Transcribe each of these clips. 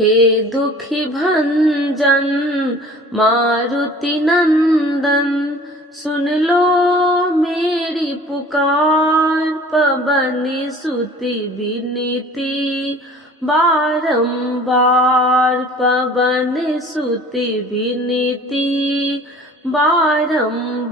हे दुखी भंजन मारुति नंदन, सुन लो मेरी पुकार। पवन सुति विनीति बारंबार, पवन सुति विनीति बारंबार।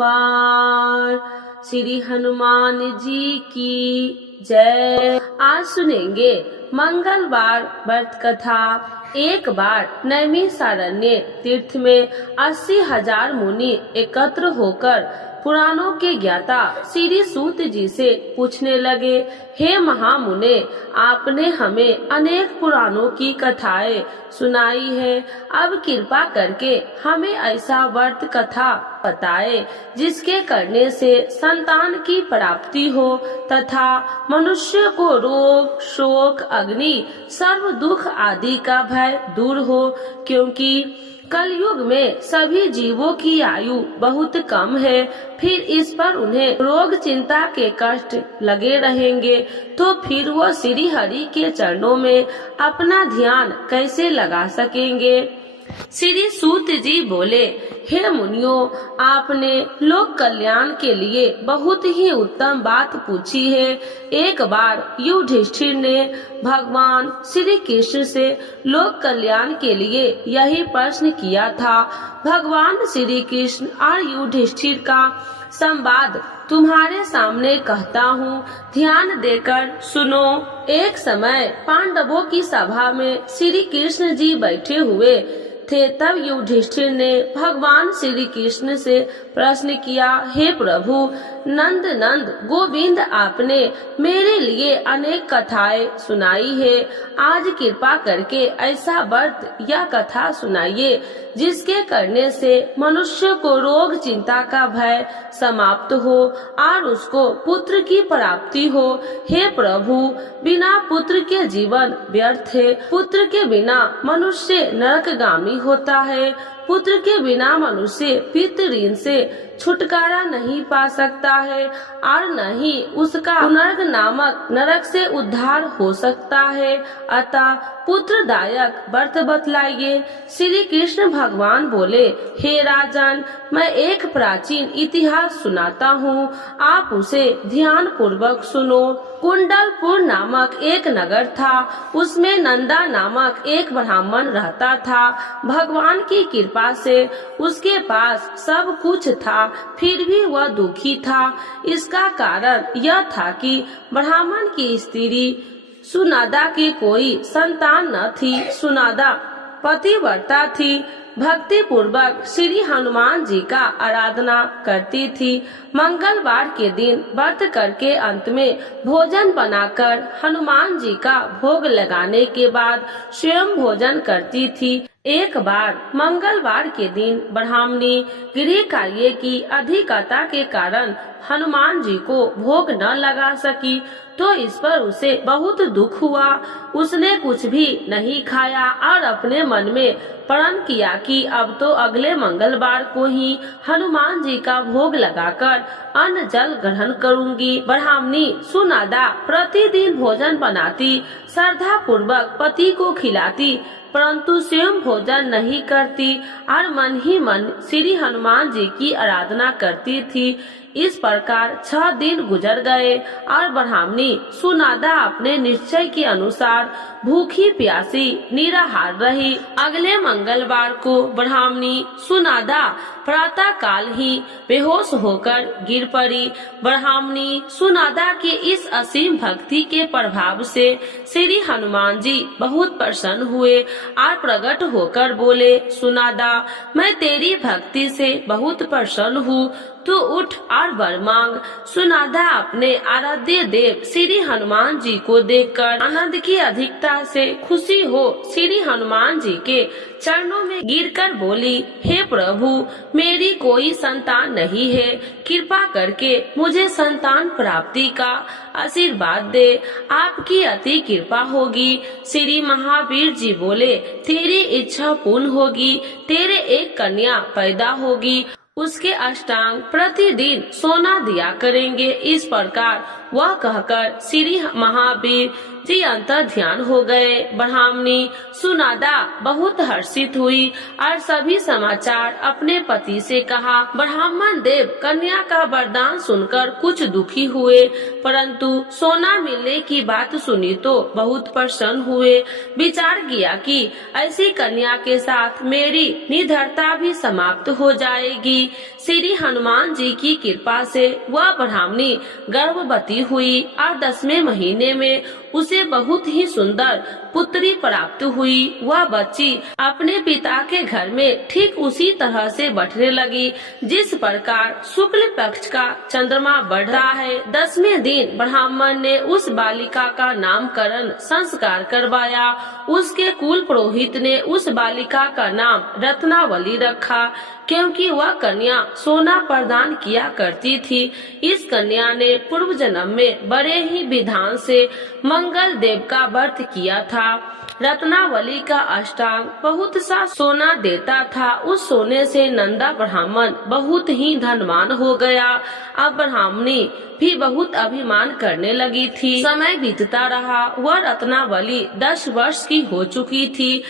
श्री हनुमान जी की जय। आज सुनेंगे मंगलवार व्रत कथा। एक बार नैमिषारण्य तीर्थ में 80,000 मुनि एकत्र होकर पुराणों के ज्ञाता श्री सूत जी से पूछने लगे, हे महामुने, आपने हमें अनेक पुराणों की कथाएं सुनाई है, अब कृपा करके हमें ऐसा व्रत कथा बताए जिसके करने से संतान की प्राप्ति हो तथा मनुष्य को रोग शोक अग्नि सर्व दुख आदि का भय दूर हो, क्योंकि कलयुग में सभी जीवों की आयु बहुत कम है। फिर इस पर उन्हें रोग चिंता के कष्ट लगे रहेंगे तो फिर वो श्री हरि के चरणों में अपना ध्यान कैसे लगा सकेंगे। श्री सूत जी बोले, हे मुनियों, आपने लोक कल्याण के लिए बहुत ही उत्तम बात पूछी है। एक बार युधिष्ठिर ने भगवान श्री कृष्ण से लोक कल्याण के लिए यही प्रश्न किया था। भगवान श्री कृष्ण और युधिष्ठिर का संवाद तुम्हारे सामने कहता हूँ, ध्यान देकर सुनो। एक समय पांडवों की सभा में श्री कृष्ण जी बैठे हुए थे। तब युधिष्ठिर ने भगवान श्री कृष्ण से प्रश्न किया, हे प्रभु नंद नंद गोविंद, आपने मेरे लिए अनेक कथाएं सुनाई है, आज कृपा करके ऐसा व्रत या कथा सुनाइए जिसके करने से मनुष्य को रोग चिंता का भय समाप्त हो और उसको पुत्र की प्राप्ति हो। हे प्रभु, बिना पुत्र के जीवन व्यर्थ है, पुत्र के बिना मनुष्य नरकगामी होता है, पुत्र के बिना मनुष्य पितृ ऋण से छुटकारा नहीं पा सकता है और न ही उसका पुनर्ग नामक नरक से उद्धार हो सकता है। अतः पुत्रदायक व्रत बतलाइए। श्री कृष्ण भगवान बोले, हे राजन, मैं एक प्राचीन इतिहास सुनाता हूँ, आप उसे ध्यान पूर्वक सुनो। कुंडलपुर नामक एक नगर था, उसमें नंदा नामक एक ब्राह्मण रहता था। भगवान की कृपा से उसके पास सब कुछ था, फिर भी वह दुखी था। इसका कारण यह था कि ब्राह्मण की स्त्री सुनादा की कोई संतान न थी। सुनादा पतिव्रता थी, भक्ति पूर्वक श्री हनुमान जी का आराधना करती थी। मंगलवार के दिन व्रत करके अंत में भोजन बनाकर हनुमान जी का भोग लगाने के बाद स्वयं भोजन करती थी। एक बार मंगलवार के दिन ब्राह्मणी गृह कार्य की अधिकता के कारण हनुमान जी को भोग न लगा सकी, तो इस पर उसे बहुत दुख हुआ। उसने कुछ भी नहीं खाया और अपने मन में प्रण किया कि अब तो अगले मंगलवार को ही हनुमान जी का भोग लगाकर अन्न जल ग्रहण करूंगी। ब्राह्मणी सुनादा प्रतिदिन भोजन बनाती, श्रद्धा पूर्वक पति को खिलाती, परंतु स्वयं भोजन नहीं करती और मन ही मन श्री हनुमान जी की आराधना करती थी। इस प्रकार 6 दिन गुजर गए और ब्राह्मणी सुनादा अपने निश्चय के अनुसार भूखी प्यासी निराहार रही। अगले मंगलवार को ब्राह्मणी सुनादा प्रातः काल ही बेहोश होकर गिर पड़ी। ब्राह्मणी सुनादा के इस असीम भक्ति के प्रभाव से श्री हनुमान जी बहुत प्रसन्न हुए और प्रकट होकर बोले, सुनादा, मैं तेरी भक्ति से बहुत प्रसन्न हूँ, तू उठ और वर मांग। सुनादा अपने आराध्य देव श्री हनुमान जी को देखकर आनंद की अधिकता से खुशी हो श्री हनुमान जी के चरणों में गिरकर बोली, हे प्रभु, मेरी कोई संतान नहीं है, कृपा करके मुझे संतान प्राप्ति का आशीर्वाद दे, आपकी अति कृपा होगी। श्री महावीर जी बोले, तेरी इच्छा पूर्ण होगी, तेरे एक कन्या पैदा होगी, उसके अष्टांग प्रतिदिन सोना दिया करेंगे। इस प्रकार वह कहकर श्री महावीर जी अंतर ध्यान हो गए। ब्राह्मणी सुनादा बहुत हर्षित हुई और सभी समाचार अपने पति से कहा। ब्राह्मण देव कन्या का वरदान सुनकर कुछ दुखी हुए, परंतु सोना मिलने की बात सुनी तो बहुत प्रसन्न हुए। विचार किया कि ऐसी कन्या के साथ मेरी निर्धनता भी समाप्त हो जाएगी। श्री हनुमान जी की कृपा से वह ब्राह्मणी गर्भवती हुई और 10वें महीने में उसे बहुत ही सुंदर पुत्री प्राप्त हुई। वह बच्ची अपने पिता के घर में ठीक उसी तरह से बैठने लगी जिस प्रकार शुक्ल पक्ष का चंद्रमा बढ़ रहा है। 10वें दिन ब्राह्मण ने उस बालिका का नामकरण संस्कार करवाया। उसके कुल पुरोहित ने उस बालिका का नाम रत्नावली रखा, क्योंकि वह कन्या सोना प्रदान किया करती थी। इस कन्या ने पूर्व जन्म में बड़े ही विधान से मंगल देव का व्रत किया था। रत्नावली का अष्टांग बहुत सा सोना देता था। उस सोने से नंदा ब्राह्मण बहुत ही धनवान हो गया। अब ब्राह्मणी भी बहुत अभिमान करने लगी थी। समय बीतता रहा। वह रत्नावली 10 वर्ष की हो चुकी थी।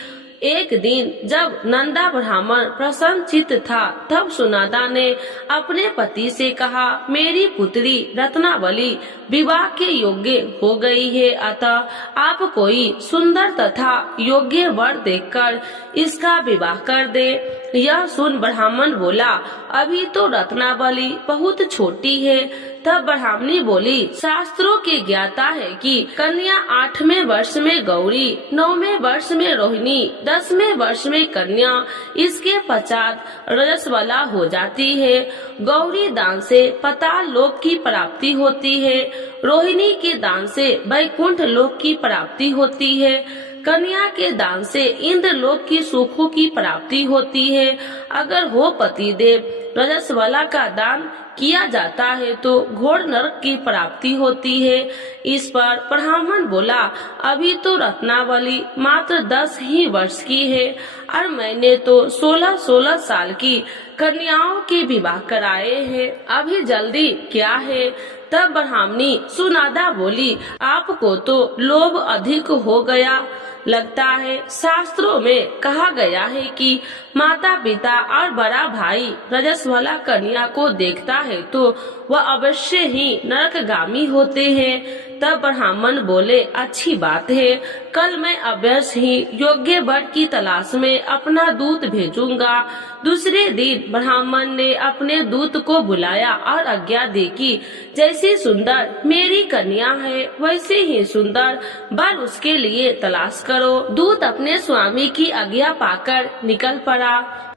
एक दिन जब नंदा ब्राह्मण प्रसन्न चित्त था, तब सुनादा ने अपने पति से कहा, मेरी पुत्री रत्नावली विवाह के योग्य हो गई है, अतः आप कोई सुंदर तथा योग्य वर देखकर इसका विवाह कर दे। यह सुन ब्राह्मण बोला, अभी तो रत्नावली बहुत छोटी है। तब ब्राह्मणी बोली, शास्त्रों के ज्ञाता है कि कन्या 8वें वर्ष में गौरी, 9वें वर्ष में रोहिणी, 10वें वर्ष में कन्या, इसके पश्चात रजस्वला हो जाती है। गौरी दान से पाताल लोक की प्राप्ति होती है, रोहिणी के दान से वैकुंठ लोक की प्राप्ति होती है, कन्या के दान से इंद्र लोक की सुखों की प्राप्ति होती है। अगर हो पति देव रजस्वला का दान किया जाता है तो घोर नरक की प्राप्ति होती है। इस पर ब्राह्मण बोला, अभी तो रत्नावली मात्र 10 ही वर्ष की है और मैंने तो 16-16 साल की कन्याओं के विवाह कराए हैं, अभी जल्दी क्या है। तब ब्राह्मणी सुनादा बोली, आपको तो लोभ अधिक हो गया लगता है। शास्त्रों में कहा गया है कि माता पिता और बड़ा भाई रजस्वला कन्या को देखता है तो वह अवश्य ही नरकगामी होते हैं। तब ब्राह्मण बोले, अच्छी बात है, कल मैं अवश्य ही योग्य वर की तलाश में अपना दूत भेजूंगा। दूसरे दिन ब्राह्मण ने अपने दूत को बुलाया और आज्ञा दी कि जैसी सुंदर मेरी कन्या है वैसे ही सुंदर वर उसके लिए तलाश करो। दूत अपने स्वामी की आज्ञा पाकर निकल पड़ा।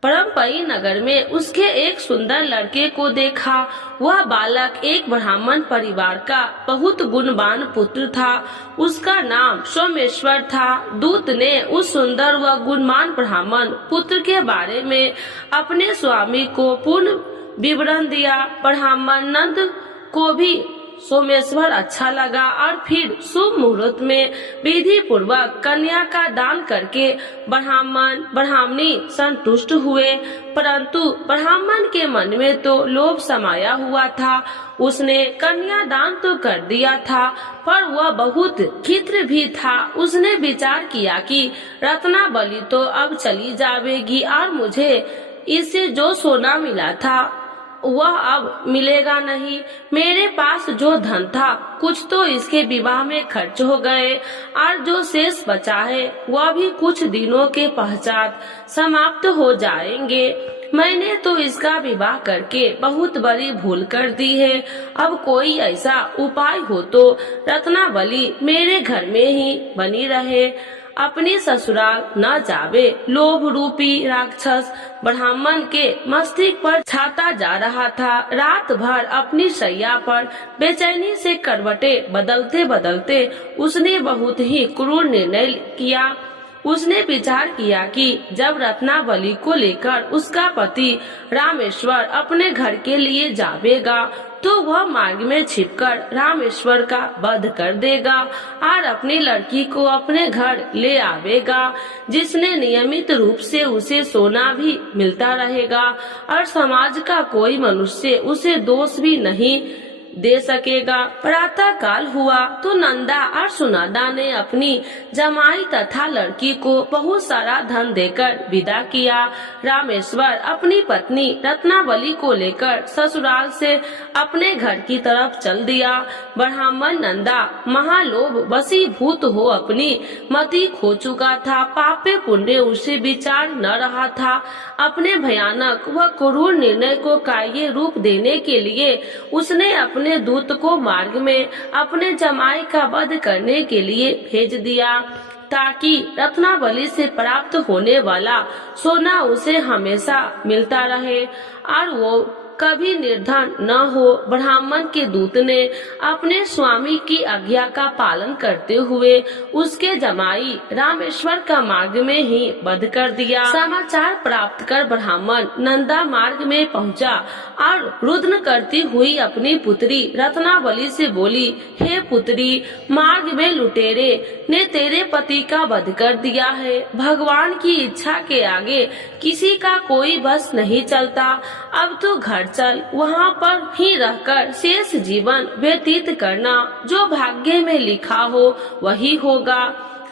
परमपरी नगर में उसके एक सुंदर लड़के को देखा। वह बालक एक ब्राह्मण परिवार का बहुत गुणवान पुत्र था। उसका नाम सोमेश्वर था। दूत ने उस सुंदर व गुणवान ब्राह्मण पुत्र के बारे में अपने स्वामी को पूर्ण विवरण दिया। ब्राह्मण नंद को भी सोमेश्वर अच्छा लगा और फिर शुभ मुहूर्त में विधि पूर्वक कन्या का दान करके ब्राह्मण ब्राह्मणी संतुष्ट हुए। परंतु ब्राह्मण के मन में तो लोभ समाया हुआ था। उसने कन्या दान तो कर दिया था, पर वह बहुत खित्र भी था। उसने विचार किया कि रत्नावली तो अब चली जाएगी और मुझे इससे जो सोना मिला था वह अब मिलेगा नहीं। मेरे पास जो धन था कुछ तो इसके विवाह में खर्च हो गए और जो शेष बचा है वह भी कुछ दिनों के पश्चात समाप्त हो जाएंगे। मैंने तो इसका विवाह करके बहुत बड़ी भूल कर दी है। अब कोई ऐसा उपाय हो तो रत्नावली मेरे घर में ही बनी रहे, अपनी ससुराल न जावे। लोभ रूपी राक्षस ब्राह्मण के मस्तिष्क पर छाता जा रहा था। रात भर अपनी शैया पर बेचैनी से करवटे बदलते बदलते उसने बहुत ही क्रूर निर्णय किया। उसने विचार किया कि जब रत्नावली को लेकर उसका पति रामेश्वर अपने घर के लिए जावेगा तो वह मार्ग में छिपकर रामेश्वर का वध कर देगा और अपनी लड़की को अपने घर ले आवेगा, जिसने नियमित रूप से उसे सोना भी मिलता रहेगा और समाज का कोई मनुष्य उसे दोष भी नहीं दे सकेगा। प्रातः काल हुआ तो नंदा और सुनंदा ने अपनी जमाई तथा लड़की को बहुत सारा धन देकर विदा किया। रामेश्वर अपनी पत्नी रत्नावली को लेकर ससुराल से अपने घर की तरफ चल दिया। ब्राह्मण नंदा महालोभ वशीभूत हो अपनी मति खो चुका था। पापे पुण्य उसे विचार न रहा था। अपने भयानक व क्रूर निर्णय को कार्य रूप देने के लिए उसने अपने दूत को मार्ग में अपने जमाई का वध करने के लिए भेज दिया, ताकि रत्नावली से प्राप्त होने वाला सोना उसे हमेशा मिलता रहे और वो कभी निर्धन न हो। ब्राह्मण के दूत ने अपने स्वामी की आज्ञा का पालन करते हुए उसके जमाई रामेश्वर का मार्ग में ही वध कर दिया। समाचार प्राप्त कर ब्राह्मण नंदा मार्ग में पहुंचा और रुदन करती हुई अपनी पुत्री रत्नावली से बोली, हे पुत्री, मार्ग में लुटेरे ने तेरे पति का वध कर दिया है। भगवान की इच्छा के आगे किसी का कोई बस नहीं चलता। अब तो घर चल, वहाँ पर ही रहकर शेष जीवन व्यतीत करना। जो भाग्य में लिखा हो वही होगा।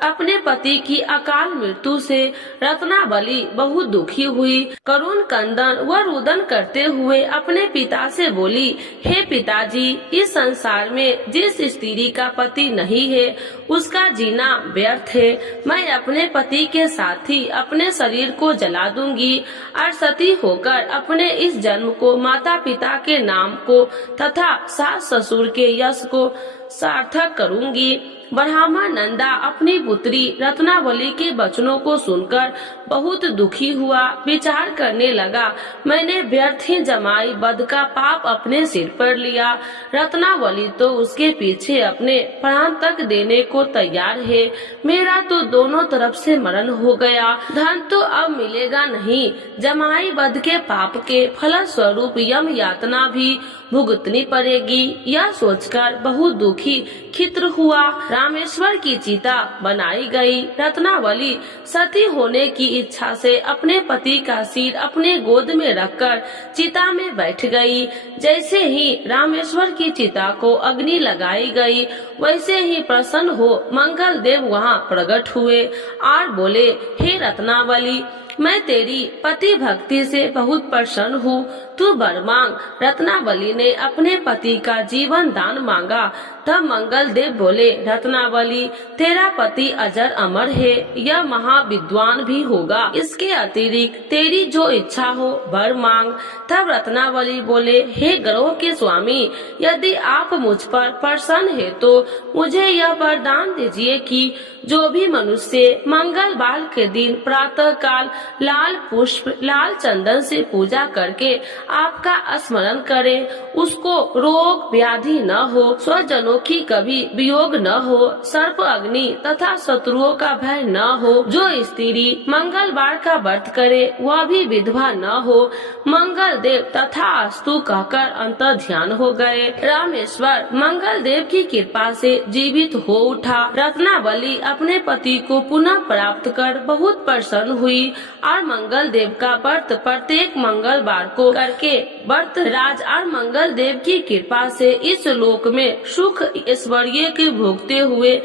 अपने पति की अकाल मृत्यु से रत्नावली बहुत दुखी हुई। करुण क्रंदन व रुदन करते हुए अपने पिता से बोली, हे पिताजी, इस संसार में जिस स्त्री का पति नहीं है उसका जीना व्यर्थ है। मैं अपने पति के साथ ही अपने शरीर को जला दूंगी और सती होकर अपने इस जन्म को माता पिता के नाम को तथा सास ससुर के यश को सार्थक करूंगी। ब्राह्मण नंदा अपनी पुत्री रत्नावली के वचनों को सुनकर बहुत दुखी हुआ। विचार करने लगा, मैंने व्यर्थ ही जमाई वध का पाप अपने सिर पर लिया। रत्नावली तो उसके पीछे अपने प्राण तक देने को तैयार है। मेरा तो दोनों तरफ से मरण हो गया। धन तो अब मिलेगा नहीं। जमाई वध के पाप के फल स्वरूप यम यातना भी भुगतनी पड़ेगी। यह सोचकर बहुत दुखी खित्र हुआ। रामेश्वर की चिता बनाई गई। रत्नावली सती होने की इच्छा से अपने पति का सिर अपने गोद में रखकर चिता में बैठ गई। जैसे ही रामेश्वर की चिता को अग्नि लगाई गई, वैसे ही प्रसन्न हो मंगल देव वहाँ प्रकट हुए और बोले, हे रत्नावली, मैं तेरी पति भक्ति से बहुत प्रसन्न हूँ। तू वर मांग। रत्नावली ने अपने पति का जीवन दान मांगा। तब मंगल देव बोले, रत्नावली, तेरा पति अजर अमर है, यह महाविद्वान भी होगा। इसके अतिरिक्त तेरी जो इच्छा हो वर मांग। तब रत्नावली बोले, हे ग्रहों के स्वामी, यदि आप मुझ पर प्रसन्न है तो मुझे यह वरदान दीजिए कि जो भी मनुष्य मंगलवार के दिन प्रातः काल लाल पुष्प लाल चंदन से पूजा करके आपका स्मरण करे, उसको रोग व्याधि न हो, स्वजनों की कभी वियोग न हो, सर्प अग्नि तथा शत्रुओं का भय न हो। जो स्त्री मंगलवार का व्रत करे वह भी विधवा न हो। मंगल देव तथा अस्तु कहकर अंतर ध्यान हो गए। रामेश्वर मंगल देव की कृपा से जीवित हो उठा। रत्नावली अपने पति को पुनः प्राप्त कर बहुत प्रसन्न हुई और मंगल देव का व्रत प्रत्येक मंगलवार को करके व्रत राज और मंगल देव की कृपा से इस लोक में सुख ऐश्वर्य के भोगते हुए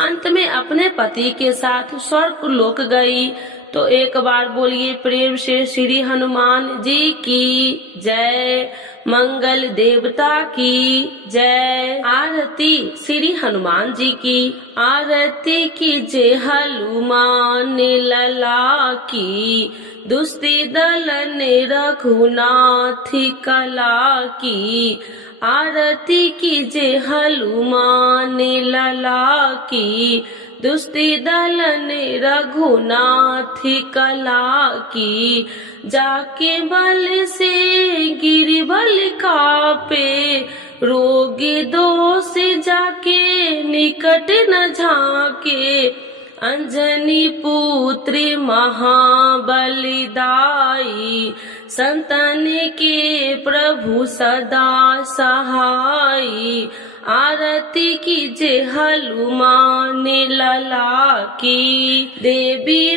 अंत में अपने पति के साथ स्वर्ग लोक गई। तो एक बार बोलिए प्रेम से श्री हनुमान जी की जय, मंगल देवता की जय। आरती श्री हनुमान जी की। आरती कीजिए हनुमान लला की, दुष्टि दल ने रघुनाथ कला की। आरती कीजिए हनुमान लला की, दुष्टि दल ने रघुनाथ कला की। जाके बल से गिरिबल कापे, रोगी दोष जाके निकट न झाके। अंजनी पुत्री महाबलिदाई, संतन के प्रभु सदा सहाई। आरती कीजिए हनुमान लला की, देवी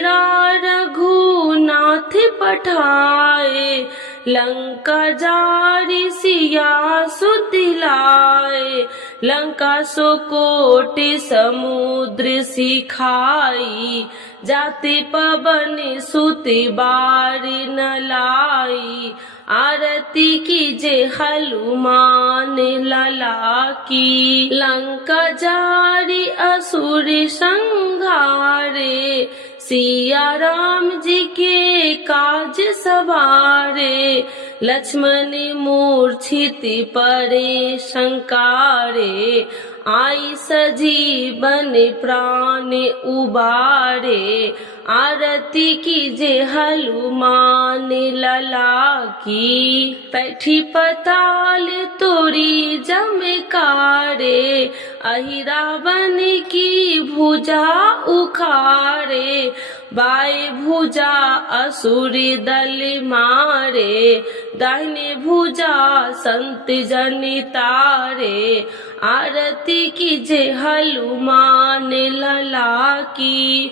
रघुनाथ पठाए, लंका जारी सिया सुतिलाए, लंका सो कोटि समुद्र सिखाई, जाति पवन सुति बारी न लाई, आरती कीजे हनुमान लला की। लंका जारी असुर संहारे, सिया राम जी के काज सवारे, लक्ष्मण मूर्छित परे शंकारे, आई सजीवन प्राण उबारे, आरती कीजे हनुमान लला की। पैठी पताल तोरी जमकारे, अहि रावण की भुजा उखारे, बाएं भुजा असुर दल मारे, दाहिने भुजा संत जन तारे, आरती कीजे हनुमान लला की।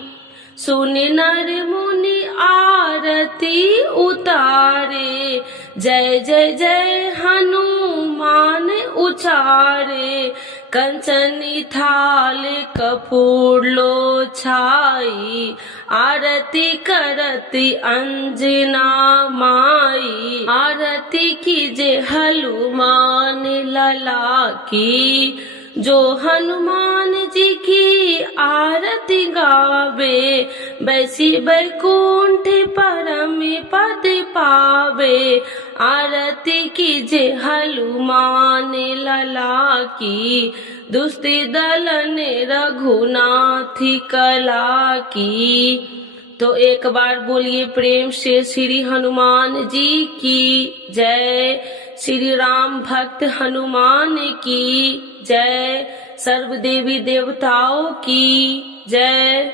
सुन नर मुनि आरती उतारे, जय जय जय हनुमान उचारे, कंचन थाल कपूर लो छाई, आरती करती अंजना माई, आरती कीजे हनुमान लला की। जो हनुमान जी की आरती गावे, बैसी बैकुंठ परम पद पावे, आरती कीजे हनुमान लला की। दुष्ट दलन रघुनाथ कला की। तो एक बार बोलिए प्रेम से श्री हनुमान जी की जय। श्री राम भक्त हनुमान की जय। सर्व देवी देवताओं की जय।